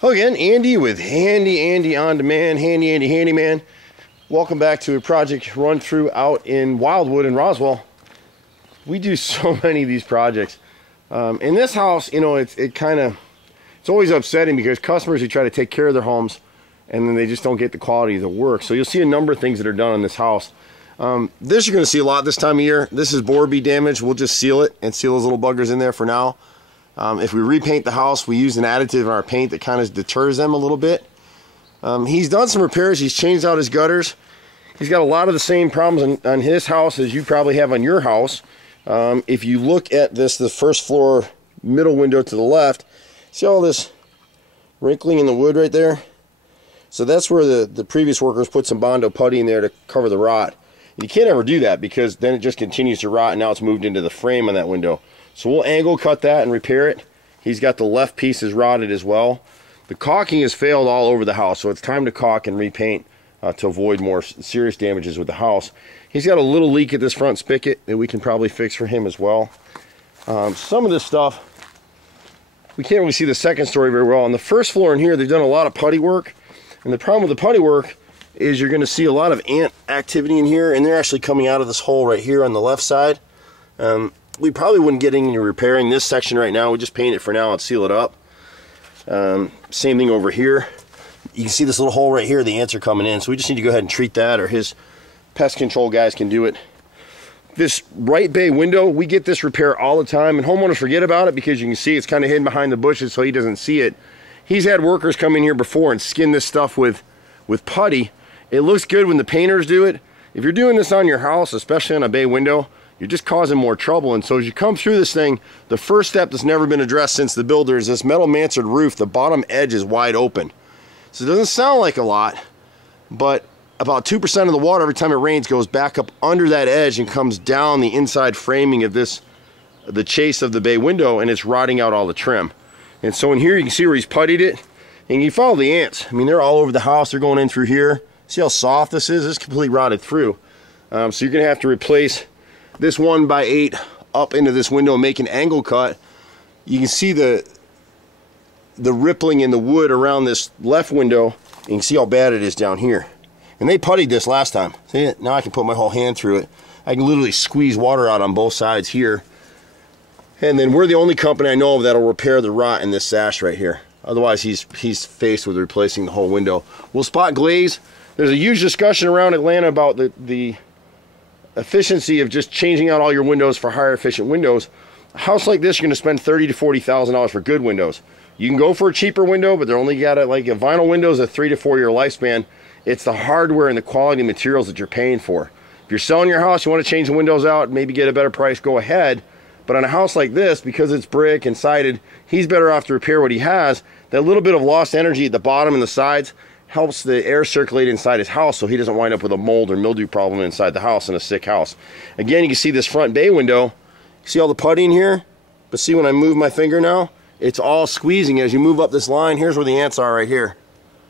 Hello again, Andy with Handy Andy on Demand, Handy Andy Handyman. Welcome back to a project run through out in Wildwood in Roswell. We do so many of these projects. In this house, you know, it's always upsetting because customers who try to take care of their homes and then they just don't get the quality of the work. So you'll see a number of things that are done in this house. This you're going to see a lot this time of year. This is board bead damage. We'll just seal it and seal those little buggers in there for now. If we repaint the house, we use an additive in our paint that kind of deters them a little bit. He's done some repairs. He's changed out his gutters. He's got a lot of the same problems on his house as you probably have on your house. If you look at this, the first floor middle window to the left, see all this wrinkling in the wood right there? So that's where the previous workers put some Bondo putty in there to cover the rot. And you can't ever do that because then it just continues to rot and now it's moved into the frame on that window. So we'll angle cut that and repair it. He's got the left piece is rotted as well. The caulking has failed all over the house, so it's time to caulk and repaint to avoid more serious damages with the house. He's got a little leak at this front spigot that we can probably fix for him as well. Some of this stuff, we can't really see the second story very well. On the first floor in here, they've done a lot of putty work. And the problem with the putty work is you're going to see a lot of ant activity in here, and they're actually coming out of this hole right here on the left side. We probably wouldn't get any repairing this section right now. We just paint it for now and seal it up. Same thing over here. You can see this little hole right here, the ants are coming in, so we just need to go ahead and treat that, or his pest control guys can do it. This right bay window, we get this repair all the time, and homeowners forget about it because you can see it's kind of hidden behind the bushes so he doesn't see it. He's had workers come in here before and skin this stuff with putty. It looks good when the painters do it. If you're doing this on your house, especially on a bay window, you're just causing more trouble. And so as you come through this thing, the first step that's never been addressed since the builder is this metal mansard roof. The bottom edge is wide open. So it doesn't sound like a lot, but about 2% of the water every time it rains goes back up under that edge and comes down the inside framing of the chase of the bay window, and it's rotting out all the trim. And so in here you can see where he's puttied it, and you follow the ants. I mean, they're all over the house. They're going in through here. See how soft this is? It's completely rotted through. So you're gonna have to replace this 1x8 up into this window and make an angle cut. You can see the rippling in the wood around this left window. You can see how bad it is down here. And they puttied this last time. See it? Now I can put my whole hand through it. I can literally squeeze water out on both sides here. And then we're the only company I know of that'll repair the rot in this sash right here. Otherwise he's faced with replacing the whole window. We'll spot glaze. There's a huge discussion around Atlanta about the efficiency of just changing out all your windows for higher efficient windows. A house like this, you're going to spend $30,000 to $40,000 for good windows. You can go for a cheaper window, but they're only got like a vinyl windows, a 3 to 4 year lifespan. It's the hardware and the quality materials that you're paying for. If you're selling your house, you want to change the windows out, maybe get a better price, go ahead. But on a house like this, because it's brick and sided, he's better off to repair what he has. That little bit of lost energy at the bottom and the sides helps the air circulate inside his house so he doesn't wind up with a mold or mildew problem inside the house in a sick house. Again, you can see this front bay window. See all the putty in here? But see when I move my finger now, it's all squeezing. As you move up this line, here's where the ants are right here.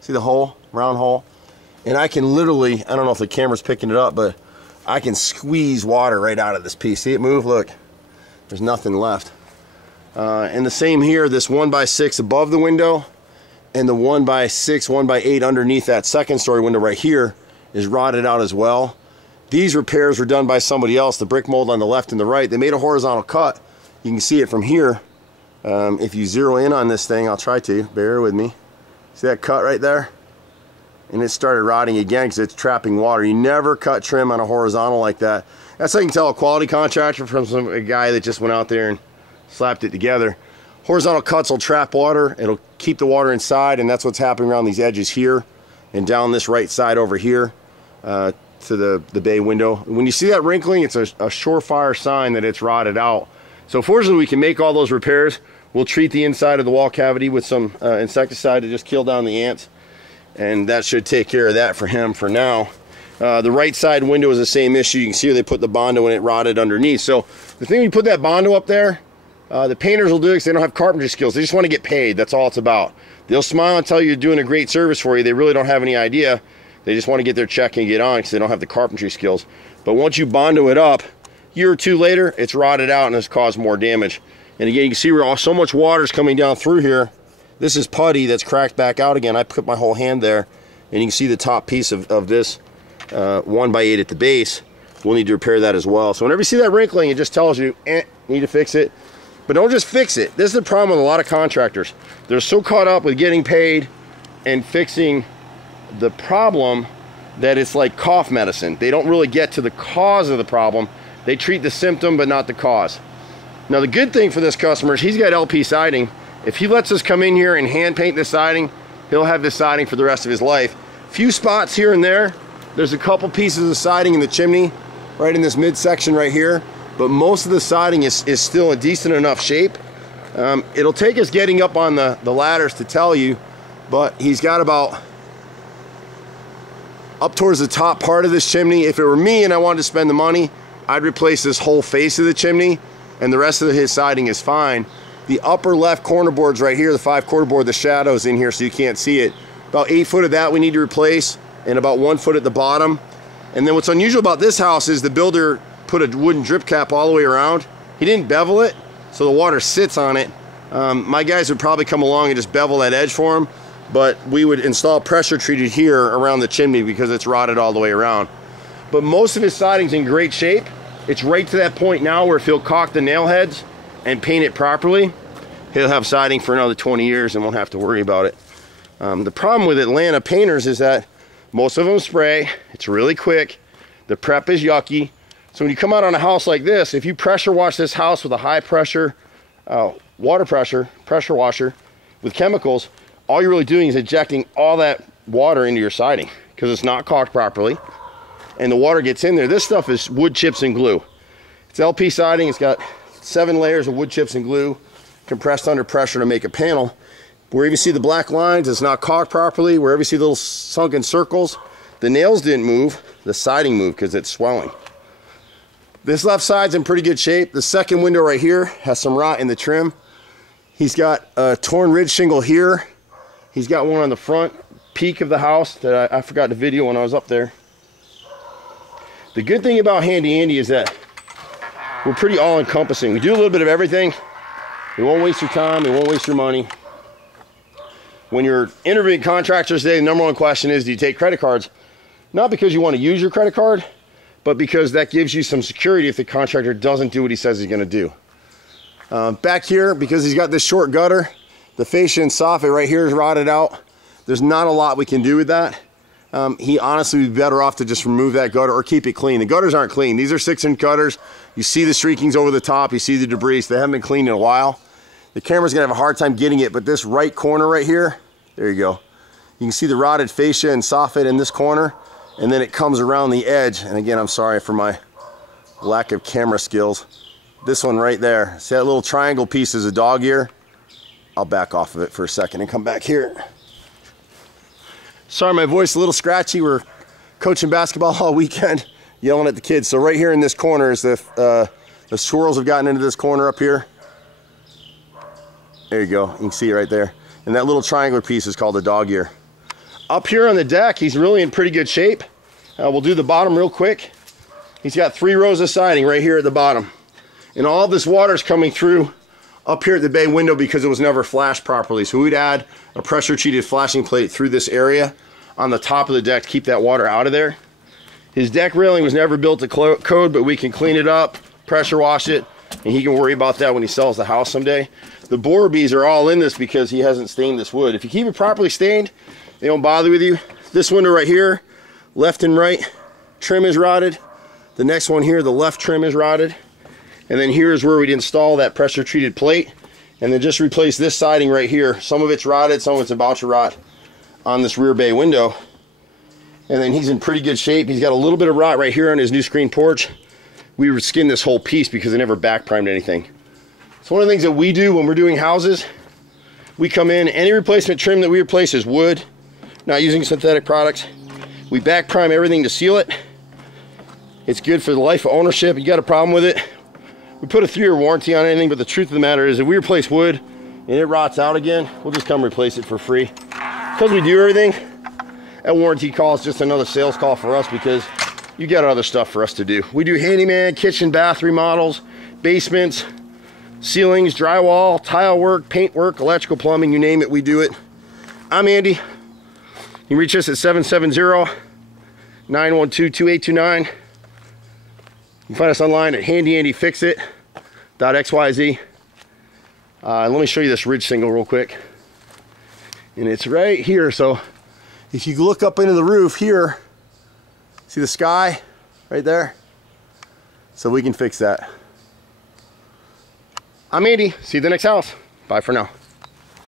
See the hole, round hole? And I can literally, I don't know if the camera's picking it up, but I can squeeze water right out of this piece. See it move? Look, there's nothing left. And the same here, this 1x6 above the window, and the 1x6, 1x8 underneath that second story window right here is rotted out as well. These repairs were done by somebody else. The brick mold on the left and the right, they made a horizontal cut. You can see it from here. If you zero in on this thing, I'll try to, bear with me. See that cut right there? And it started rotting again because it's trapping water. You never cut trim on a horizontal like that. That's how you can tell a quality contractor from a guy that just went out there and slapped it together. Horizontal cuts will trap water. It'll keep the water inside, and that's what's happening around these edges here and down this right side over here to the bay window. When you see that wrinkling, it's a surefire sign that it's rotted out. So fortunately, we can make all those repairs. We'll treat the inside of the wall cavity with some insecticide to just kill down the ants, and that should take care of that for him for now. The right side window is the same issue. You can see where they put the Bondo and it rotted underneath. So the thing, when you put that Bondo up there, the painters will do it because they don't have carpentry skills. They just want to get paid. That's all it's about. They'll smile and tell you you're doing a great service for you. They really don't have any idea. They just want to get their check and get on because they don't have the carpentry skills. But once you Bondo it up, a year or two later, it's rotted out and has caused more damage. And again, you can see where so much water is coming down through here This is putty that's cracked back out again. I put my whole hand there, and you can see the top piece of this 1x8 at the base. We'll need to repair that as well. So whenever you see that wrinkling, it just tells you, need to fix it. But don't just fix it. This is the problem with a lot of contractors. They're so caught up with getting paid and fixing the problem that it's like cough medicine. They don't really get to the cause of the problem. They treat the symptom but not the cause. Now the good thing for this customer is he's got LP siding. If he lets us come in here and hand paint the siding, he'll have this siding for the rest of his life. Few spots here and there. There's a couple pieces of siding in the chimney right in this midsection right here, but most of the siding is still in decent enough shape. It'll take us getting up on the ladders to tell you, but he's got about up towards the top part of this chimney. If it were me and I wanted to spend the money, I'd replace this whole face of the chimney, and the rest of his siding is fine. The upper left corner boards right here, the 5 quarter board, the shadow's in here so you can't see it. About 8 foot of that we need to replace, and about 1 foot at the bottom. And then what's unusual about this house is the builder put a wooden drip cap all the way around. He didn't bevel it, so the water sits on it. My guys would probably come along and just bevel that edge for him, but we would install pressure treated here around the chimney because it's rotted all the way around. But most of his siding's in great shape. It's right to that point now where if he'll caulk the nail heads and paint it properly, he'll have siding for another 20 years and won't have to worry about it. The problem with Atlanta painters is that most of them spray. It's really quick. The prep is yucky. So when you come out on a house like this, if you pressure wash this house with a high pressure water pressure washer with chemicals, all you're really doing is ejecting all that water into your siding because it's not caulked properly and the water gets in there. This stuff is wood chips and glue. It's LP siding. It's got 7 layers of wood chips and glue compressed under pressure to make a panel. Wherever you see the black lines, it's not caulked properly. Wherever you see little sunken circles, the nails didn't move, the siding moved because it's swelling. This left side's in pretty good shape. The second window right here has some rot in the trim. He's got a torn ridge shingle here. He's got one on the front peak of the house that I forgot to video when I was up there. The good thing about Handy Andy is that we're pretty all-encompassing. We do a little bit of everything. We won't waste your time, we won't waste your money. When you're interviewing contractors today, the number one question is, do you take credit cards? Not because you want to use your credit card, but because that gives you some security if the contractor doesn't do what he says he's going to do. Back here, because he's got this short gutter, the fascia and soffit right here is rotted out. There's not a lot we can do with that. He honestly would be better off to just remove that gutter or keep it clean. The gutters aren't clean. These are 6-inch gutters. You see the streakings over the top. You see the debris. So they haven't been cleaned in a while. The camera's gonna have a hard time getting it, but this right corner right here, there you go. You can see the rotted fascia and soffit in this corner, and then it comes around the edge. And again, I'm sorry for my lack of camera skills. This one right there, see that little triangle piece is a dog ear? I'll back off of it for a second and come back here. Sorry, my voice is a little scratchy. We're coaching basketball all weekend, yelling at the kids. So right here in this corner is the squirrels have gotten into this corner up here. There you go, you can see it right there. And that little triangular piece is called a dog ear. Up here on the deck, he's really in pretty good shape. We'll do the bottom real quick. He's got 3 rows of siding right here at the bottom. And all this water is coming through up here at the bay window because it was never flashed properly. So we'd add a pressure treated flashing plate through this area on the top of the deck to keep that water out of there. His deck railing was never built to code, but we can clean it up, pressure wash it, and he can worry about that when he sells the house someday. The borer bees are all in this because he hasn't stained this wood. If you keep it properly stained, they won't bother with you. This window right here, left and right trim is rotted. The next one here, the left trim is rotted. And then here's where we'd install that pressure treated plate and then just replace this siding right here. Some of it's rotted, some of it's about to rot on this rear bay window. And then he's in pretty good shape. He's got a little bit of rot right here on his new screen porch. We reskinned this whole piece because they never back primed anything. So one of the things that we do when we're doing houses, we come in, any replacement trim that we replace is wood, not using synthetic products. We back prime everything to seal it. It's good for the life of ownership. You got a problem with it, we put a 3-year warranty on anything, but the truth of the matter is if we replace wood and it rots out again, we'll just come replace it for free. Because we do everything, that warranty call is just another sales call for us because you got other stuff for us to do. We do handyman, kitchen, bath remodels, basements, ceilings, drywall, tile work, paint work, electrical, plumbing, you name it, we do it. I'm Andy. You can reach us at 770-912-2829. You can find us online at HandyANDYFixit.xyz. Let me show you this ridge single real quick. And it's right here. So if you look up into the roof here, see the sky right there? So we can fix that. I'm Andy. See you at the next house. Bye for now.